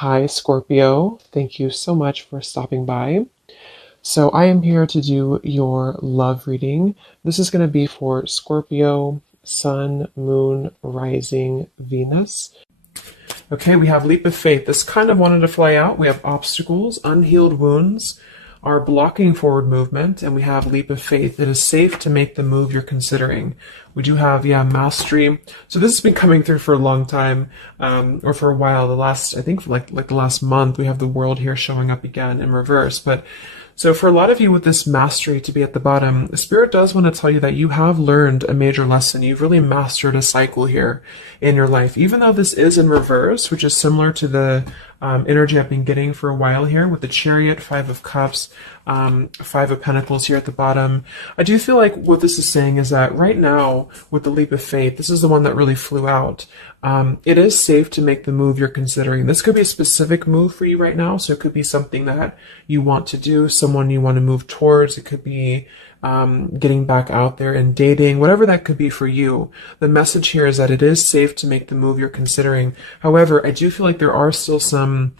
Hi, Scorpio. Thank you so much for stopping by. So, I am here to do your love reading. This is going to be for Scorpio, Sun, Moon, Rising, Venus. Okay, we have Leap of Faith. This kind of wanted to fly out. We have obstacles, unhealed wounds are blocking forward movement, and we have Leap of Faith. It is safe to make the move you're considering. We do have, Mastery. So this has been coming through for a long time, or for a while. I think like the last month, we have the World here showing up again in reverse. But so for a lot of you with this Mastery to be at the bottom, Spirit does want to tell you that you have learned a major lesson. You've really mastered a cycle here in your life. Even though this is in reverse, which is similar to the energy I've been getting for a while here with the Chariot, Five of Cups, Five of Pentacles here at the bottom. I do feel like what this is saying is that right now with the Leap of Faith, this is the one that really flew out. It is safe to make the move you're considering. This could be a specific move for you right now. So it could be something that you want to do, someone you want to move towards. It could be getting back out there and dating, whatever that could be for you. The message here is that it is safe to make the move you're considering. However, I do feel like there are still some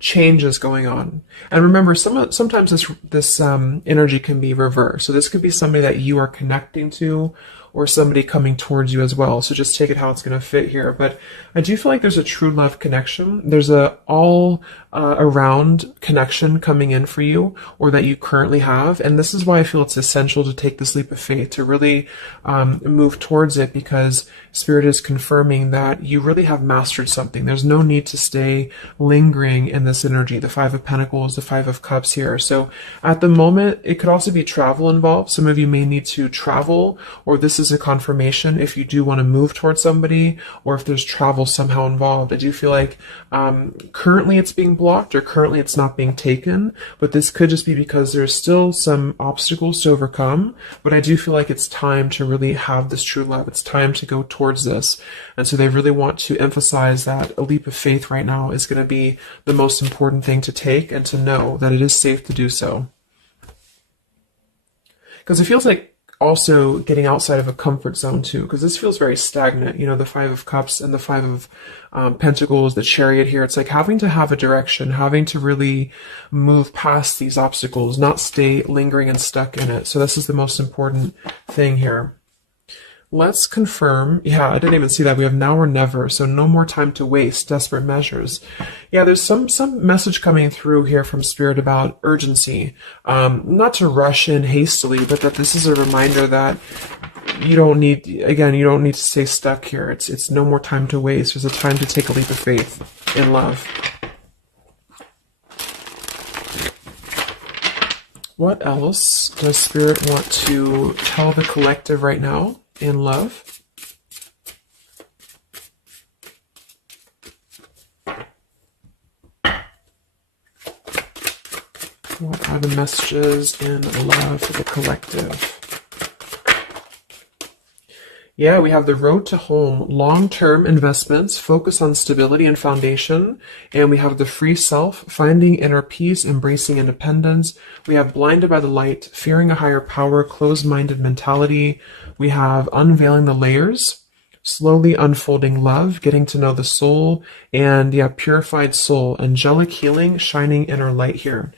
changes going on. And remember, sometimes this energy can be reversed. So this could be somebody that you are connecting to, or somebody coming towards you as well. So just take it how it's going to fit here. But I do feel like there's a true love connection. There's a all around connection coming in for you, or that you currently have. And this is why I feel it's essential to take this leap of faith, to really move towards it, because Spirit is confirming that you really have mastered something. There's no need to stay lingering in this energy. The Five of Pentacles, the Five of Cups here. So at the moment, it could also be travel involved. Some of you may need to travel, or this is a confirmation if you do want to move towards somebody, or if there's travel somehow involved. I do feel like currently it's being blocked, or currently it's not being taken, but this could just be because there's still some obstacles to overcome. But I do feel like it's time to really have this true love. It's time to go towards this. And so they really want to emphasize that a leap of faith right now is going to be the most important thing to take, and to know that it is safe to do so. Because it feels like also getting outside of a comfort zone too, because this feels very stagnant. You know, the Five of Cups and the Five of Pentacles, the Chariot here. It's like having to have a direction, having to really move past these obstacles, not stay lingering and stuck in it. So this is the most important thing here. Let's confirm. Yeah, I didn't even see that. We have now or never. So no more time to waste. Desperate measures. Yeah, there's some message coming through here from Spirit about urgency. Not to rush in hastily, but that this is a reminder that you don't need to stay stuck here. It's no more time to waste. There's a time to take a leap of faith in love. What else does Spirit want to tell the collective right now in love? What are the messages in love for the collective? Yeah, we have the road to home, long-term investments, focus on stability and foundation. And we have the free self, finding inner peace, embracing independence. We have blinded by the light, fearing a higher power, closed-minded mentality. We have unveiling the layers, slowly unfolding love, getting to know the soul, and purified soul, angelic healing, shining inner light here.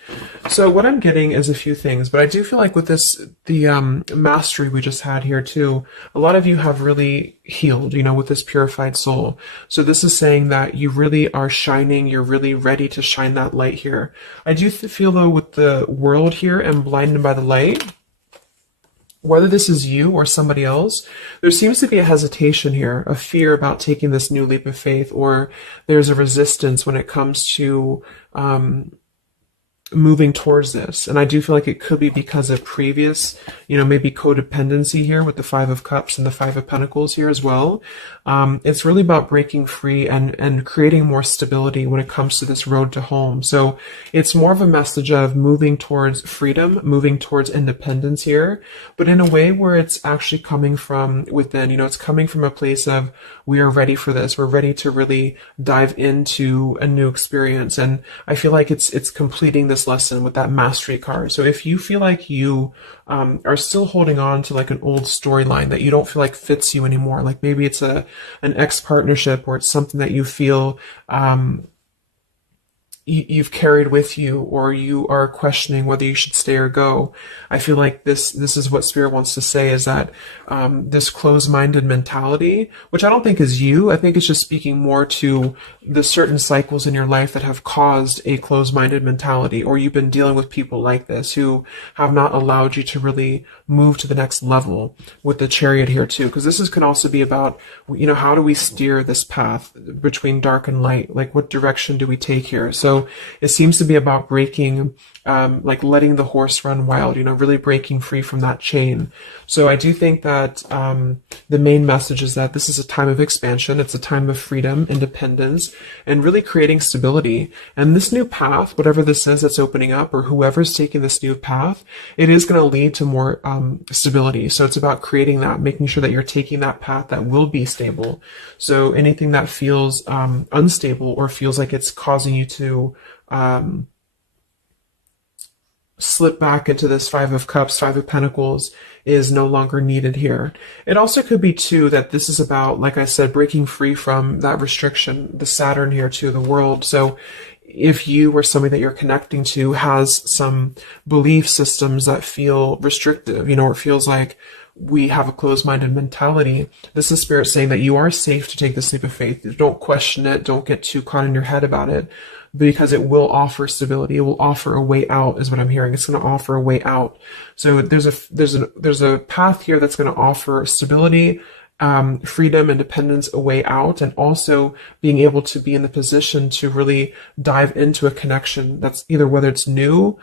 So what I'm getting is a few things, but I do feel like with this, the mastery we just had here too, a lot of you have really healed, with this purified soul. So this is saying that you really are shining, you're really ready to shine that light here. I do feel though with the world here and blinded by the light, whether this is you or somebody else, there seems to be a hesitation here, a fear about taking this new leap of faith, or there's a resistance when it comes to moving towards this. And I do feel like it could be because of previous, maybe codependency here with the Five of Cups and the Five of Pentacles here as well. It's really about breaking free and creating more stability when it comes to this road to home. So it's more of a message of moving towards freedom, moving towards independence here, but in a way where it's actually coming from within. It's coming from a place of, we are ready for this. We're ready to really dive into a new experience. And I feel like it's completing this lesson with that mastery card. So if you feel like you are still holding on to like an old storyline that you don't feel like fits you anymore, like maybe it's an ex partnership, or it's something that you feel you've carried with you, or you are questioning whether you should stay or go. I feel like this is what Spirit wants to say, is that this closed-minded mentality, which I don't think is you, I think it's just speaking more to the certain cycles in your life that have caused a closed-minded mentality, or you've been dealing with people like this who have not allowed you to really move to the next level, with the Chariot here too, because this can also be about, how do we steer this path between dark and light? Like, what direction do we take here? So it seems to be about breaking, like letting the horse run wild, really breaking free from that chain. So I do think that the main message is that this is a time of expansion. It's a time of freedom, independence, and really creating stability. And this new path, whatever this is that's opening up, or whoever's taking this new path, it is going to lead to more stability. So it's about creating that, making sure that you're taking that path that will be stable. So anything that feels unstable, or feels like it's causing you to slip back into this Five of Cups, Five of Pentacles, is no longer needed here. It also could be too that this is about, like I said, breaking free from that restriction, the Saturn here too, the world. So if you or somebody that you're connecting to has some belief systems that feel restrictive, or it feels like we have a closed-minded mentality, this is Spirit saying that you are safe to take this leap of faith. Don't question it. Don't get too caught in your head about it, because it will offer stability. It will offer a way out, is what I'm hearing. It's going to offer a way out. So there's a path here that's going to offer stability, freedom, independence, a way out, and also being able to be in the position to really dive into a connection that's either, whether it's new,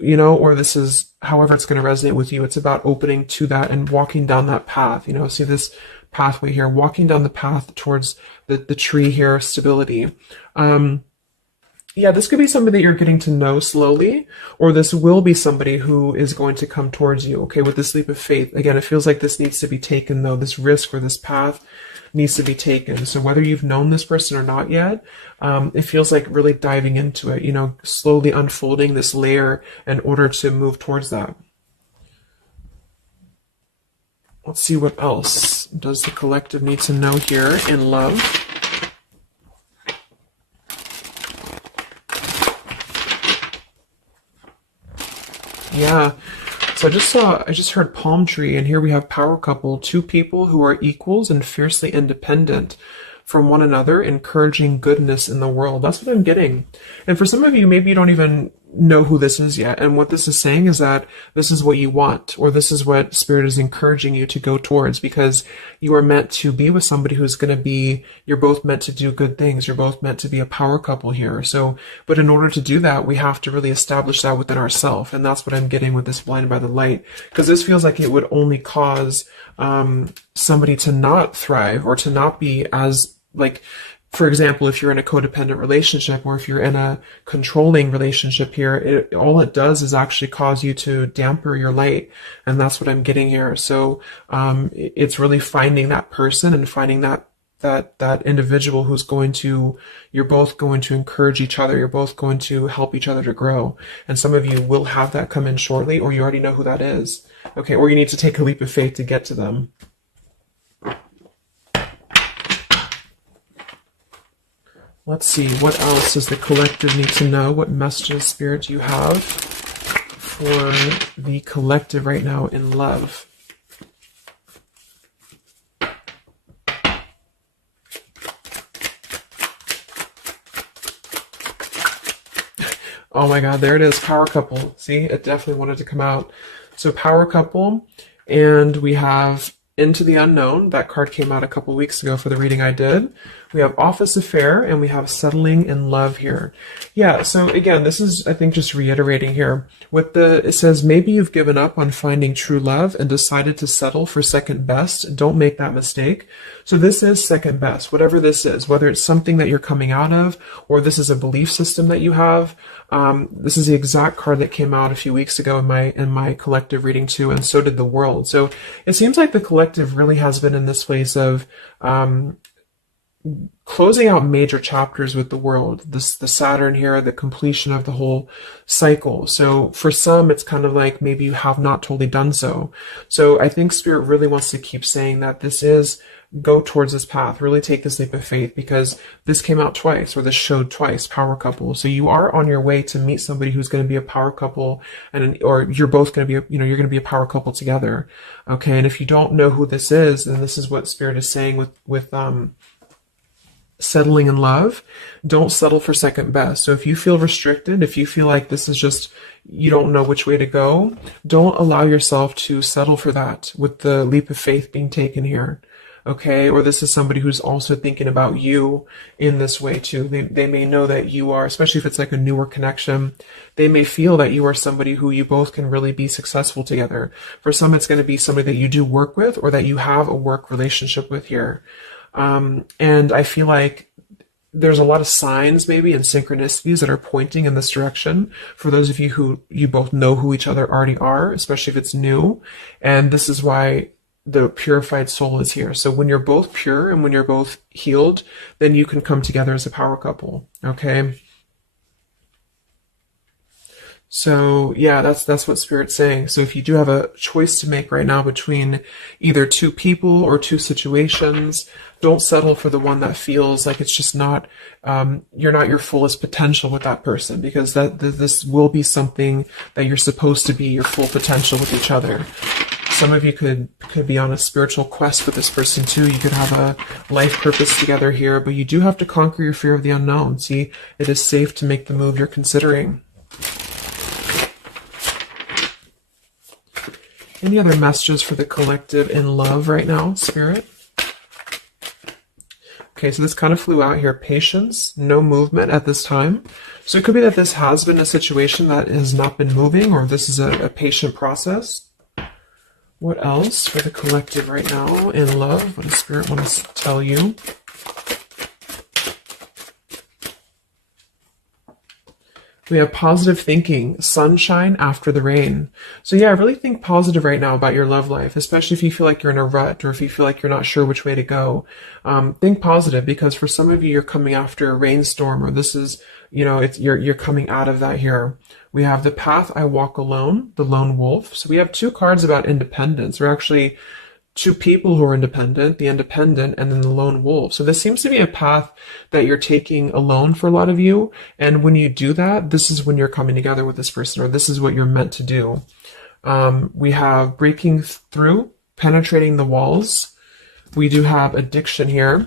or this is however it's going to resonate with you. It's about opening to that and walking down that path. See this pathway here, walking down the path towards the tree here, stability. Yeah, this could be somebody that you're getting to know slowly, or this will be somebody who is going to come towards you, okay, with this leap of faith. Again, it feels like this needs to be taken, though. This risk or this path needs to be taken. So whether you've known this person or not yet, it feels like really diving into it, slowly unfolding this layer in order to move towards that. Let's see, what else does the collective need to know here in love? Yeah, so I just heard palm tree, and here we have power couple, two people who are equals and fiercely independent from one another, encouraging goodness in the world. That's what I'm getting. And for some of you, maybe you don't even know who this is yet. And what this is saying is that this is what you want, or this is what Spirit is encouraging you to go towards, because you are meant to be with somebody who's going to be, you're both meant to do good things. You're both meant to be a power couple here. So, but in order to do that, we have to really establish that within ourselves. And that's what I'm getting with this blinded by the light, because this feels like it would only cause somebody to not thrive, or to not be as, like, for example, if you're in a codependent relationship, or if you're in a controlling relationship here, all it does is actually cause you to damper your light. And that's what I'm getting here. So it's really finding that person and finding that individual who's you're both going to encourage each other. You're both going to help each other to grow. And some of you will have that come in shortly, or you already know who that is. Okay, or you need to take a leap of faith to get to them. Let's see, what else does the collective need to know? What messages, Spirit, do you have for the collective right now in love? Oh my God, there it is, power couple. See, it definitely wanted to come out. So power couple, and we have Into the Unknown. That card came out a couple weeks ago for the reading I did. We have Office Affair, and we have Settling in Love here. Yeah, so again, this is, I think, just reiterating here. It says, maybe you've given up on finding true love and decided to settle for second best. Don't make that mistake. So this is second best, whatever this is, whether it's something that you're coming out of, or this is a belief system that you have. This is the exact card that came out a few weeks ago in my collective reading too, and so did the world. So it seems like the collective really has been in this place of closing out major chapters with the world, the Saturn here, the completion of the whole cycle. So for some, it's kind of like maybe you have not totally done so. So I think Spirit really wants to keep saying that this is go towards this path. Really take this leap of faith, because this came out twice, or this showed twice, power couple. So you are on your way to meet somebody who's going to be a power couple, or you're both going to be, you're going to be a power couple together. Okay. And if you don't know who this is, then this is what Spirit is saying with settling in love. Don't settle for second best. So if you feel restricted, if you feel like this is just, you don't know which way to go, don't allow yourself to settle for that with the leap of faith being taken here. Okay. Or this is somebody who's also thinking about you in this way too. They may know that you are, especially if it's like a newer connection, they may feel that you are somebody who you both can really be successful together. For some, it's going to be somebody that you do work with, or that you have a work relationship with here. And I feel like there's a lot of signs maybe and synchronicities that are pointing in this direction for those of you who you both know who each other already are, especially if it's new. And this is why the purified soul is here. So when you're both pure and when you're both healed, then you can come together as a power couple. Okay. So yeah, that's what Spirit's saying. So if you do have a choice to make right now between either two people or two situations, don't settle for the one that feels like it's just not, you're not your fullest potential with that person, because this will be something that you're supposed to be your full potential with each other. Some of you could be on a spiritual quest with this person too. You could have a life purpose together here, but you do have to conquer your fear of the unknown. See, it is safe to make the move you're considering. Any other messages for the collective in love right now, Spirit? Okay, so this kind of flew out here. Patience, no movement at this time. So it could be that this has been a situation that has not been moving, or this is a patient process. What else for the collective right now in love? What does Spirit want to tell you? We have positive thinking, sunshine after the rain. So yeah, really think positive right now about your love life, especially if you feel like you're in a rut, or if you feel like you're not sure which way to go. Think positive, because for some of you, you're coming after a rainstorm, or this is, you're coming out of that here. We have the path I walk alone, the lone wolf. So we have two cards about independence. We're actually two people who are independent, the independent, and then the lone wolf. So this seems to be a path that you're taking alone for a lot of you. And when you do that, this is when you're coming together with this person, or this is what you're meant to do. We have breaking through, penetrating the walls. We do have addiction here.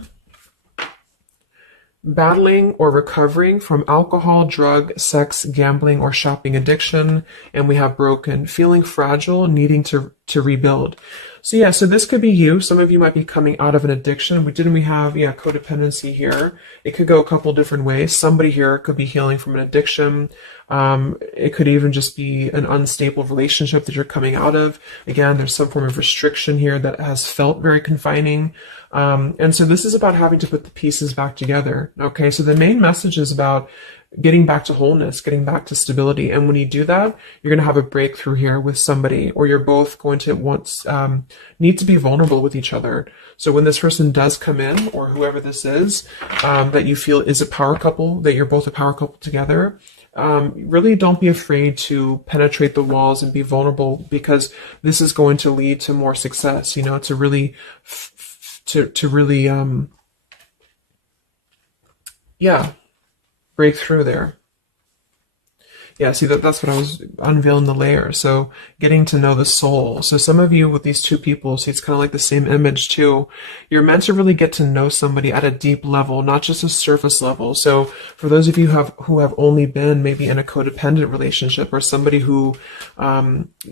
Battling or recovering from alcohol, drug, sex, gambling, or shopping addiction. And we have broken, feeling fragile, needing to rebuild. So yeah, so this could be you. Some of you might be coming out of an addiction. We have codependency here. It could go a couple different ways. Somebody here could be healing from an addiction. It could even just be an unstable relationship that you're coming out of. Again, there's some form of restriction here that has felt very confining. And so this is about having to put the pieces back together. Okay, so the main message is about getting back to wholeness, getting back to stability. And when you do that, you're going to have a breakthrough here with somebody, or you're both going to need to be vulnerable with each other. So when this person does come in, or whoever this is, that you feel is a power couple, that you're both a power couple together, really don't be afraid to penetrate the walls and be vulnerable, because this is going to lead to more success, to really, break through there. Yeah, see, that's what I was unveiling, the layer. So getting to know the soul. So some of you with these two people, see, it's kind of like the same image too. You're meant to really get to know somebody at a deep level, not just a surface level. So for those of you who have only been maybe in a codependent relationship, or somebody who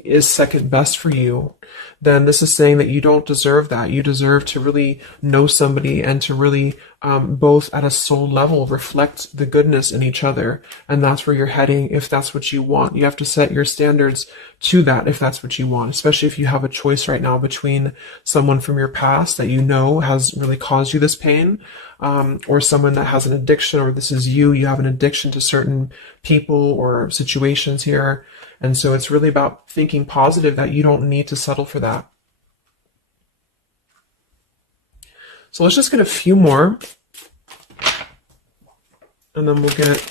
is second best for you, then this is saying that you don't deserve that. You deserve to really know somebody, and to really both at a soul level reflect the goodness in each other. And that's where you're heading if that's what you want. You have to set your standards to that if that's what you want, especially if you have a choice right now between someone from your past that has really caused you this pain, or someone that has an addiction, or this is you have an addiction to certain people or situations here. And so it's really about thinking positive, that you don't need to settle for that. So let's just get a few more, and then we'll get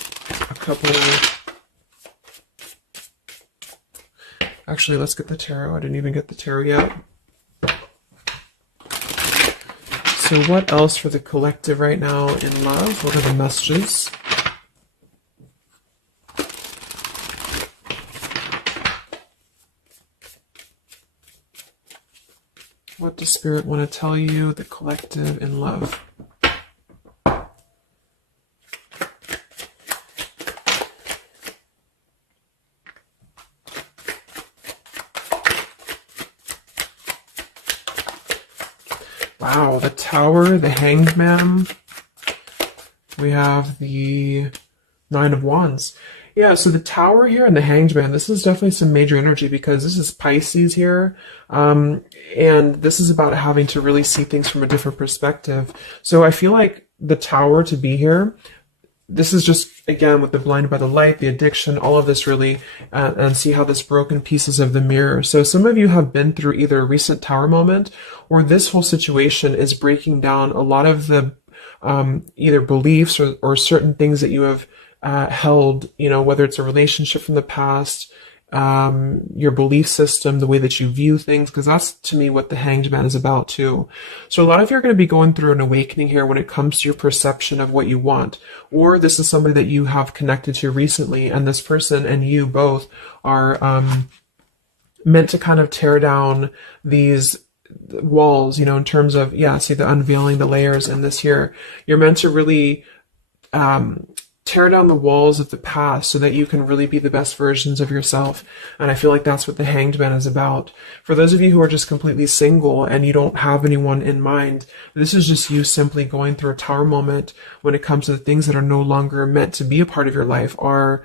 a couple. Actually, let's get the tarot. I didn't even get the tarot yet. So what else for the collective right now in love? What are the messages? What does Spirit want to tell you, the collective in love? Wow, the Tower, the Hanged Man. We have the Nine of Wands. Yeah, so the Tower here and the Hanged Man, this is definitely some major energy because this is Pisces here. And this is about having to really see things from a different perspective. So I feel like the Tower to be here, this is just, again, with the blinded by the light, the addiction, all of this really, and see how this broken pieces of the mirror. So some of you have been through either a recent Tower moment or this whole situation is breaking down a lot of the either beliefs or certain things that you have held, you know, whether it's a relationship from the past, your belief system, the way that you view things, because that's to me what the Hanged Man is about too. So a lot of you are going to be going through an awakening here when it comes to your perception of what you want, or this is somebody that you have connected to recently, and this person and you both are meant to kind of tear down these walls, you know, in terms of, yeah, see the unveiling the layers in this here. You're meant to really tear down the walls of the past so that you can really be the best versions of yourself. And I feel like that's what the Hanged Man is about. For those of you who are just completely single and you don't have anyone in mind, this is just you simply going through a Tower moment when it comes to the things that are no longer meant to be a part of your life are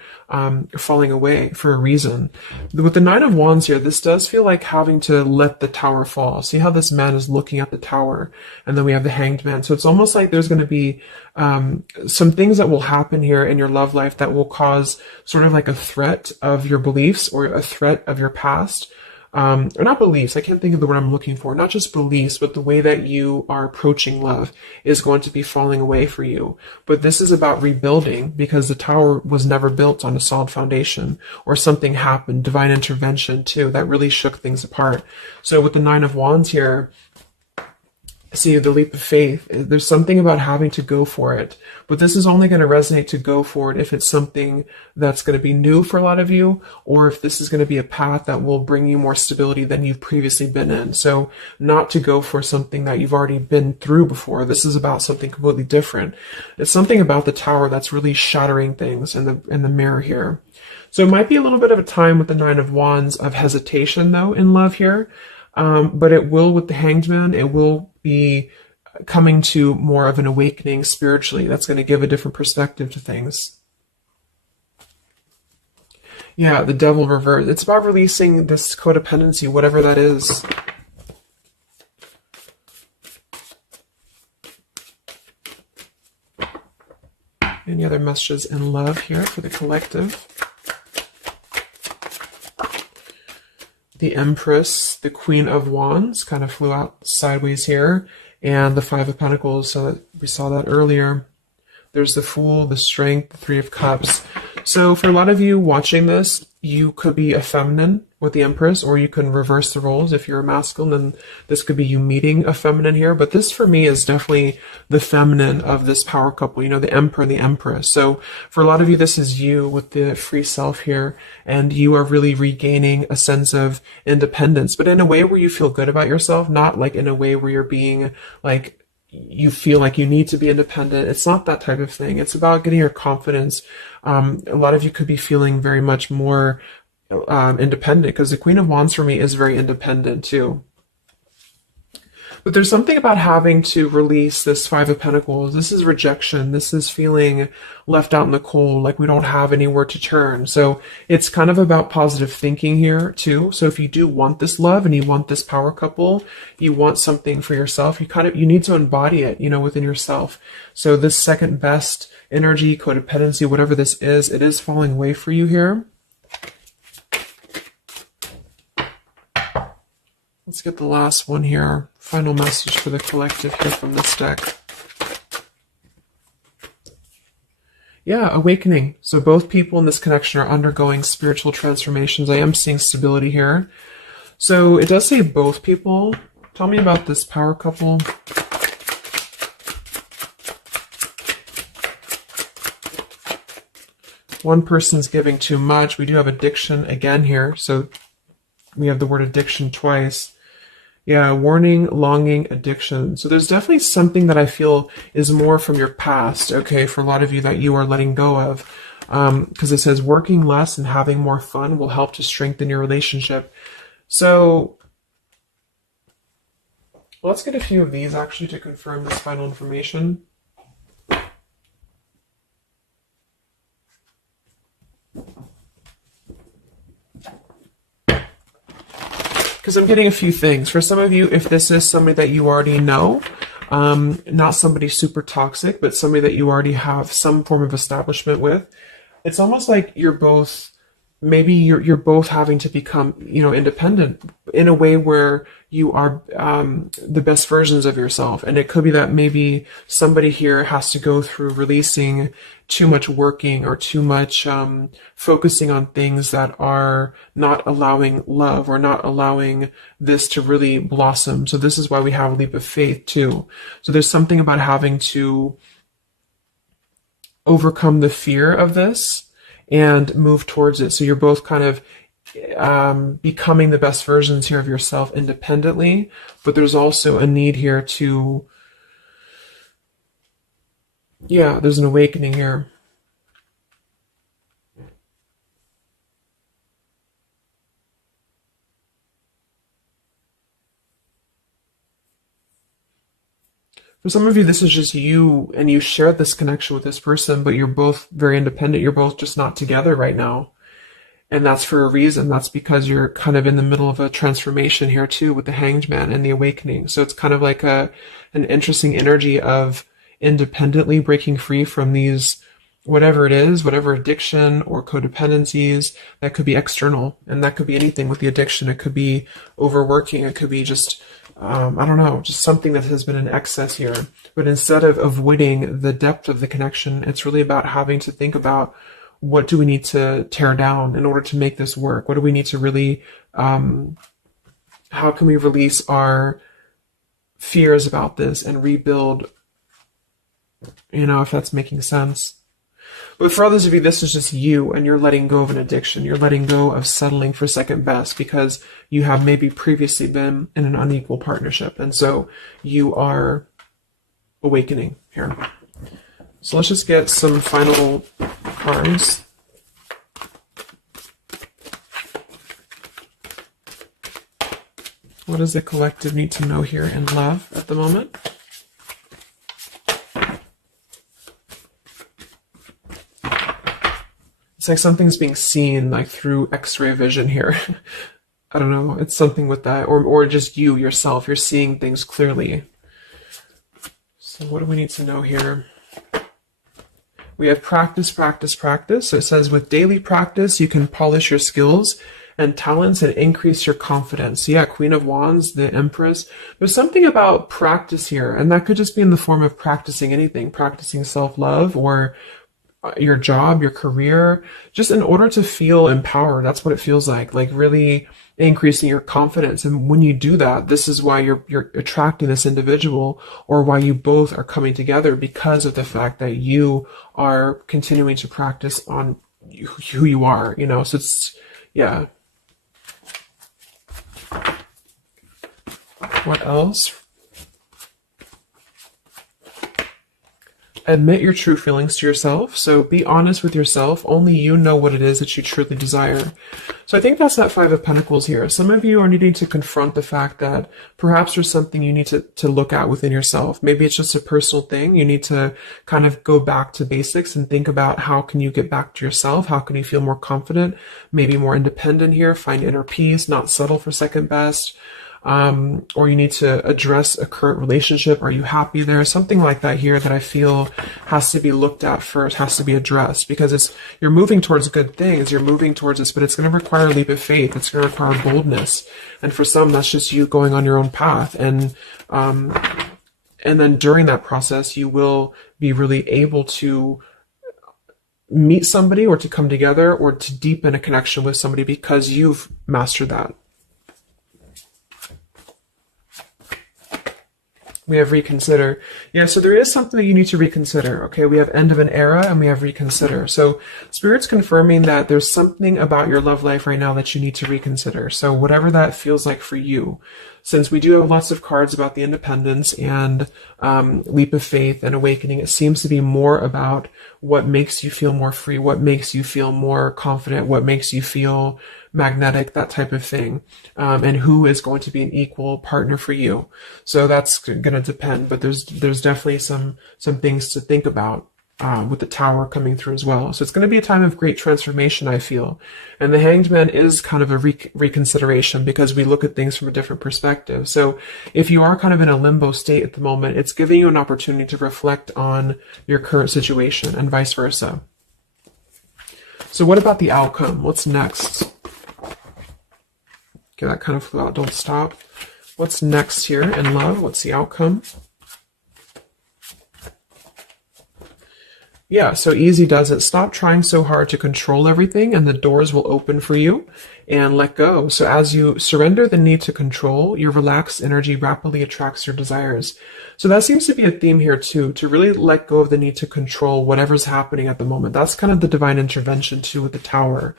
falling away for a reason. With the Nine of Wands here, this does feel like having to let the Tower fall. See how this man is looking at the Tower, and then we have the Hanged Man. So it's almost like there's going to be some things that will happen here in your love life that will cause sort of like a threat of your beliefs or a threat of your past. Or not beliefs, I can't think of the word I'm looking for, not just beliefs, but the way that you are approaching love is going to be falling away for you. But this is about rebuilding because the Tower was never built on a solid foundation, or something happened, divine intervention too, that really shook things apart. So with the Nine of Wands here, see the leap of faith, there's something about having to go for it, but this is only going to resonate to go for it if it's something that's going to be new for a lot of you, or if this is going to be a path that will bring you more stability than you've previously been in. So not to go for something that you've already been through before. This is about something completely different. It's something about the Tower that's really shattering things in the mirror here. So it might be a little bit of a time with the Nine of Wands of hesitation though in love here. But it will, with the Hanged Man, it will be coming to more of an awakening spiritually. That's going to give a different perspective to things. Yeah, the Devil reverse. It's about releasing this codependency, whatever that is. Any other messages in love here for the collective? The Empress, the Queen of Wands, kind of flew out sideways here, and the Five of Pentacles, so that we saw that earlier. There's the Fool, the Strength, the Three of Cups. So for a lot of you watching this, you could be a feminine with the Empress, or you can reverse the roles. If you're a masculine, then this could be you meeting a feminine here. But this for me is definitely the feminine of this power couple, you know, the Emperor and the Empress. So for a lot of you, this is you with the free self here, and you are really regaining a sense of independence, but in a way where you feel good about yourself, not like in a way where you're being like, you feel like you need to be independent. It's not that type of thing. It's about getting your confidence. A lot of you could be feeling very much more independent, because the Queen of Wands for me is very independent too. But there's something about having to release this Five of Pentacles. This is rejection. This is feeling left out in the cold, like we don't have anywhere to turn. So it's kind of about positive thinking here too. So if you do want this love and you want this power couple, you want something for yourself, you need to embody it, you know, within yourself. So this second best energy, codependency, whatever this is, it is falling away for you here. Let's get the last one here. Final message for the collective here from this deck. Yeah, awakening. So both people in this connection are undergoing spiritual transformations. I am seeing stability here. So it does say both people. Tell me about this power couple. One person's giving too much. We do have addiction again here. So we have the word addiction twice. Yeah, warning, longing, addiction. So there's definitely something that I feel is more from your past, okay, for a lot of you that you are letting go of. Because it says working less and having more fun will help to strengthen your relationship. So let's get a few of these actually to confirm this final information. Because I'm getting a few things. For some of you, if this is somebody that you already know, not somebody super toxic, but somebody that you already have some form of establishment with, it's almost like you're both, maybe you're both having to become, independent in a way where you are the best versions of yourself. And it could be that maybe somebody here has to go through releasing too much working or too much focusing on things that are not allowing love or not allowing this to really blossom. So this is why we have a leap of faith too. So there's something about having to overcome the fear of this and move towards it. So you're both kind of becoming the best versions here of yourself independently, but there's also a need here to, there's an awakening here. For some of you, this is just you, and you shared this connection with this person, but you're both very independent. You're both just not together right now. And that's for a reason. That's because you're kind of in the middle of a transformation here too with the Hanged Man and the awakening. So it's kind of like an interesting energy of independently breaking free from these, whatever it is, whatever addiction or codependencies that could be external. And that could be anything with the addiction. It could be overworking. It could be just, I don't know, just something that has been in excess here. But instead of avoiding the depth of the connection, it's really about having to think about, what do we need to tear down in order to make this work? What do we need to really, how can we release our fears about this and rebuild, if that's making sense. But for others of you, this is just you, and you're letting go of an addiction. You're letting go of settling for second best because you have maybe previously been in an unequal partnership. And so you are awakening here. So let's just get some final cards. What does the collective need to know here in love at the moment? It's like something's being seen like through X-ray vision here. I don't know. It's something with that. Or just you, yourself. You're seeing things clearly. So what do we need to know here? We have practice, practice, practice. So it says with daily practice, you can polish your skills and talents and increase your confidence. So yeah, Queen of Wands, the Empress. There's something about practice here, and that could just be in the form of practicing anything, practicing self-love or your job, your career, just in order to feel empowered. That's what it feels like really increasing your confidence. And when you do that, this is why you're attracting this individual, or why you both are coming together, because of the fact that you are continuing to practice on who you are, so it's, yeah. What else? Admit your true feelings to yourself. So be honest with yourself. Only you know what it is that you truly desire. So I think that's that Five of Pentacles here. Some of you are needing to confront the fact that perhaps there's something you need to look at within yourself. Maybe it's just a personal thing. You need to kind of go back to basics and think about how can you get back to yourself? How can you feel more confident, maybe more independent here, find inner peace, not settle for second best. Or you need to address a current relationship. Are you happy there? Something like that here that I feel has to be looked at first, has to be addressed, because you're moving towards good things. You're moving towards this, but it's going to require a leap of faith. It's going to require boldness. And for some, that's just you going on your own path. And then during that process, you will be really able to meet somebody or to come together or to deepen a connection with somebody because you've mastered that. We have reconsider. Yeah, so there is something that you need to reconsider. Okay, we have end of an era and we have reconsider. So Spirit's confirming that there's something about your love life right now that you need to reconsider. So whatever that feels like for you. Since we do have lots of cards about the independence and leap of faith and awakening, it seems to be more about what makes you feel more free, what makes you feel more confident, what makes you feel magnetic, that type of thing, and who is going to be an equal partner for you. So that's going to depend, but there's definitely some things to think about with the Tower coming through as well. So it's going to be a time of great transformation, I feel. And the Hanged Man is kind of a reconsideration because we look at things from a different perspective. So if you are kind of in a limbo state at the moment, it's giving you an opportunity to reflect on your current situation and vice versa. So what about the outcome? What's next? Okay, that kind of flew out. Don't stop. What's next here in love? What's the outcome? Yeah, so easy does it. Stop trying so hard to control everything and the doors will open for you, and let go. So as you surrender the need to control, your relaxed energy rapidly attracts your desires. So that seems to be a theme here too, to really let go of the need to control whatever's happening at the moment. That's kind of the divine intervention too with the Tower.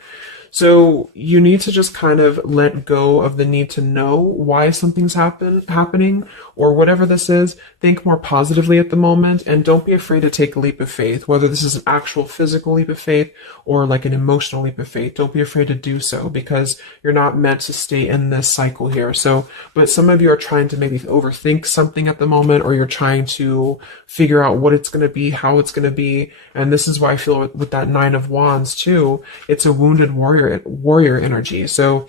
So you need to just kind of let go of the need to know why something's happening or whatever this is. Think more positively at the moment and don't be afraid to take a leap of faith, whether this is an actual physical leap of faith or like an emotional leap of faith. Don't be afraid to do so because you're not meant to stay in this cycle here. So, but some of you are trying to maybe overthink something at the moment, or you're trying to figure out what it's going to be, how it's going to be. And this is why I feel with that Nine of Wands too, it's a wounded warrior energy. So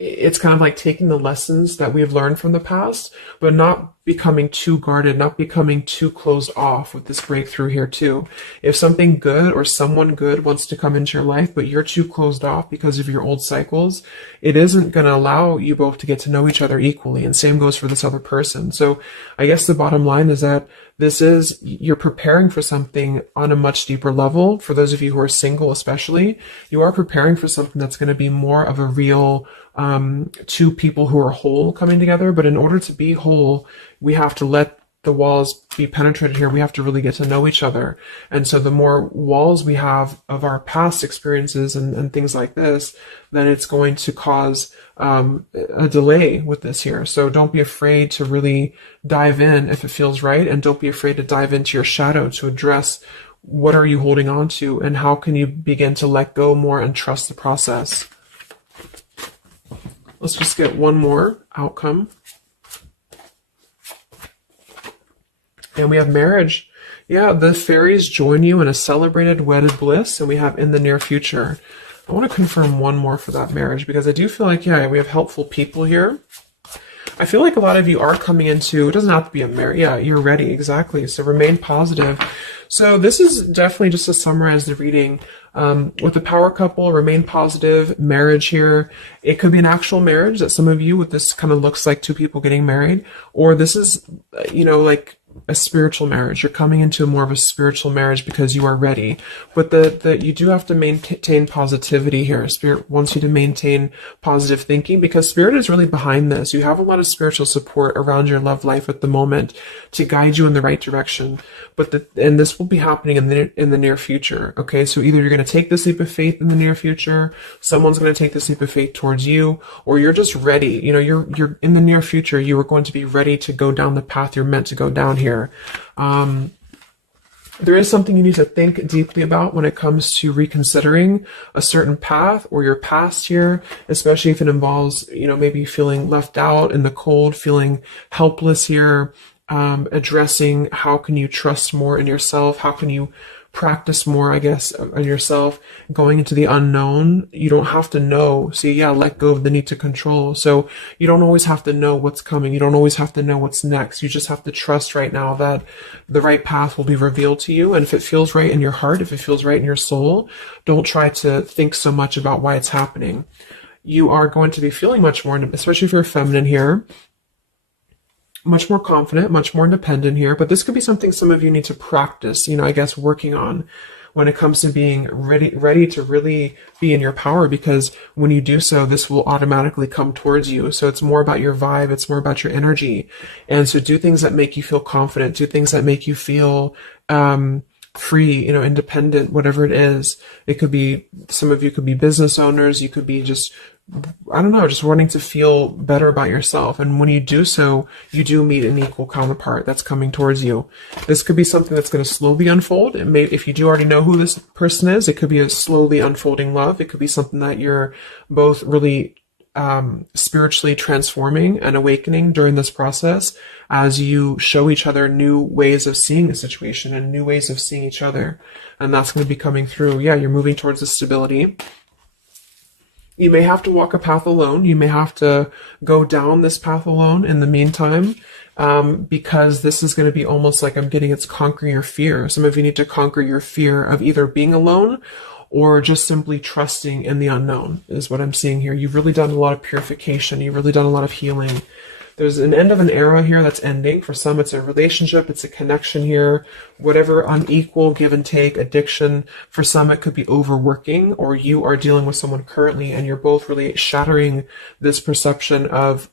it's kind of like taking the lessons that we've learned from the past, but not becoming too guarded, not becoming too closed off with this breakthrough here too. If something good or someone good wants to come into your life, but you're too closed off because of your old cycles, it isn't going to allow you both to get to know each other equally. And same goes for this other person. So I guess the bottom line is that you're preparing for something on a much deeper level. For those of you who are single, especially, you are preparing for something that's going to be more of a real two people who are whole coming together. But in order to be whole, we have to let the walls be penetrated here. We have to really get to know each other. And so the more walls we have of our past experiences and things like this, then it's going to cause a delay with this here. So don't be afraid to really dive in if it feels right. And don't be afraid to dive into your shadow to address what are you holding on to and how can you begin to let go more and trust the process. Let's just get one more outcome. And we have marriage. Yeah, the fairies join you in a celebrated wedded bliss, and we have in the near future. I want to confirm one more for that marriage because I do feel like, yeah, we have helpful people here. I feel like a lot of you are coming into, it doesn't have to be a marriage. Yeah, you're ready. Exactly. So remain positive. So this is definitely just to summarize the reading. With the power couple, remain positive, marriage here. It could be an actual marriage that some of you with this kind of looks like two people getting married, or this is, like a spiritual marriage. You're coming into more of a spiritual marriage because you are ready. But you do have to maintain positivity here. Spirit wants you to maintain positive thinking because Spirit is really behind this. You have a lot of spiritual support around your love life at the moment to guide you in the right direction. And this will be happening in the near future. Okay, so either you're going to take this leap of faith in the near future, someone's going to take this leap of faith towards you, or you're just ready. You're in the near future. You are going to be ready to go down the path you're meant to go down here. There is something you need to think deeply about when it comes to reconsidering a certain path or your past here, especially if it involves, maybe feeling left out in the cold, feeling helpless here, addressing how can you trust more in yourself, how can you practice more, I guess, on yourself, going into the unknown. You don't have to know. See, yeah, let go of the need to control. So you don't always have to know what's coming. You don't always have to know what's next. You just have to trust right now that the right path will be revealed to you. And if it feels right in your heart, if it feels right in your soul, don't try to think so much about why it's happening. You are going to be feeling much more, especially if you're feminine here, much more confident, much more independent here, but this could be something some of you need to practice, I guess, working on. when it comes to being ready to really be in your power, because when you do so, this will automatically come towards you. So it's more about your vibe, it's more about your energy. And so do things that make you feel confident, do things that make you feel free, independent, whatever it is. It could be, some of you could be business owners, you could be just, I don't know, just wanting to feel better about yourself. And when you do so, you do meet an equal counterpart that's coming towards you. This could be something that's going to slowly unfold. It may, if you do already know who this person is, it could be a slowly unfolding love. It could be something that you're both really spiritually transforming and awakening during this process, as you show each other new ways of seeing a situation and new ways of seeing each other. And that's going to be coming through. Yeah, you're moving towards the stability. You may have to walk a path alone. You may have to go down this path alone in the meantime, because this is going to be almost like, I'm getting, it's conquering your fear. Some of you need to conquer your fear of either being alone or just simply trusting in the unknown, is what I'm seeing here. You've really done a lot of purification. You've really done a lot of healing. There's an end of an era here that's ending. For some, it's a relationship, it's a connection here, whatever unequal give and take, addiction. For some, it could be overworking, or you are dealing with someone currently and you're both really shattering this perception of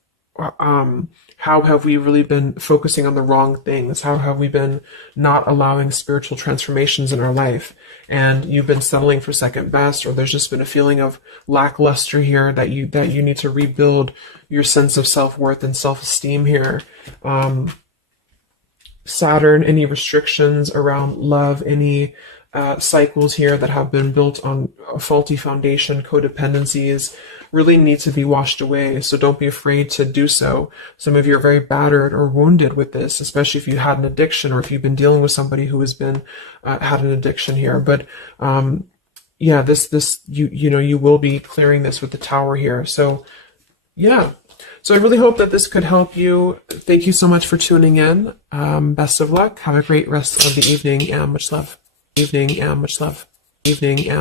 how have we really been focusing on the wrong things? How have we been not allowing spiritual transformations in our life? And you've been settling for second best, or there's just been a feeling of lackluster here that you need to rebuild your sense of self-worth and self-esteem here. Saturn, any restrictions around love, any cycles here that have been built on a faulty foundation, codependencies, really need to be washed away. So don't be afraid to do so. Some of you are very battered or wounded with this, especially if you had an addiction, or if you've been dealing with somebody who has been had an addiction here. But yeah, you will be clearing this with the Tower here. So yeah. So I really hope that this could help you. Thank you so much for tuning in. Best of luck. Have a great rest of the evening, and much love. Evening, and much love. Evening, and